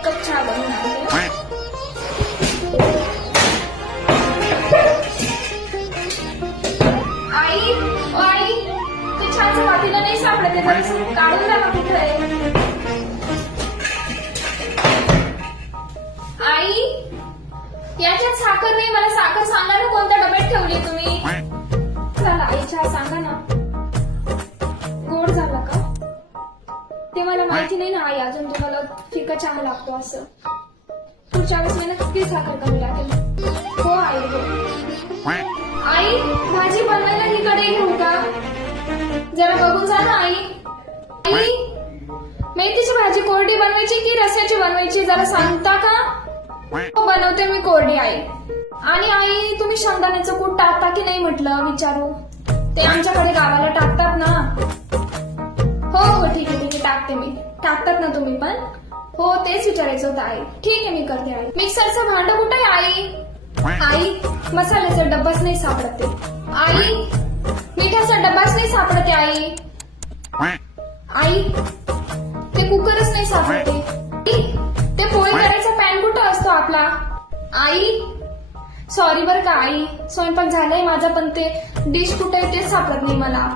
एक कप चहा बनवून आणते. आई ओ आई, ते चहाचं पातेलं नाही सापडत आहे, जरासं काढून द्या ना कुठे आहे. आई याच्यात साखर नाही, मला साखर सांगा ना, कोणत्या डब्यात ठेवली तुम्ही. चला आई चहा सांगा ना. गोड झाला का ते मला माहिती नाही ना आई, अजून तुम्हाला फिका चहा लागतो असं. पुढच्या वेळेस मी नक्की साखर कमी टाकेल. हो आई हो. आई भाजी बनवायला ही कढई घेऊ का, जरा बघून जा ना आई. आई मेथीची भाजी कोरडी बनवायची की रस्याची बनवायची, जरा सांगता का. हो बनवते मी कोरडी आई. आणि आई तुम्ही शेंगदाण्याचं कूट टाकता की नाही म्हटलं विचारू, ते आमच्याकडे गावाला टाकतात ना. हो हो ठीक आहे टाकते मी. टाकतात ना तुम्ही पण. हो तेच विचारायचं होतं आई. ठीक आहे मी करते आई. मिक्सरचं भांड कुठे आहे आई. आई मसाल्याचा डब्बाच नाही सापडते. आई मिठाचा डब्बाच नाही सापडते आई. आई ते कुकरच नाही सापडते. ते पोळी करायचा पॅन कुठं असतो आपला. आई सॉरी बर का आई, स्वयंपाक झालाय माझा पण ते डिश कुठे आहे तेच सापडत नाही मला.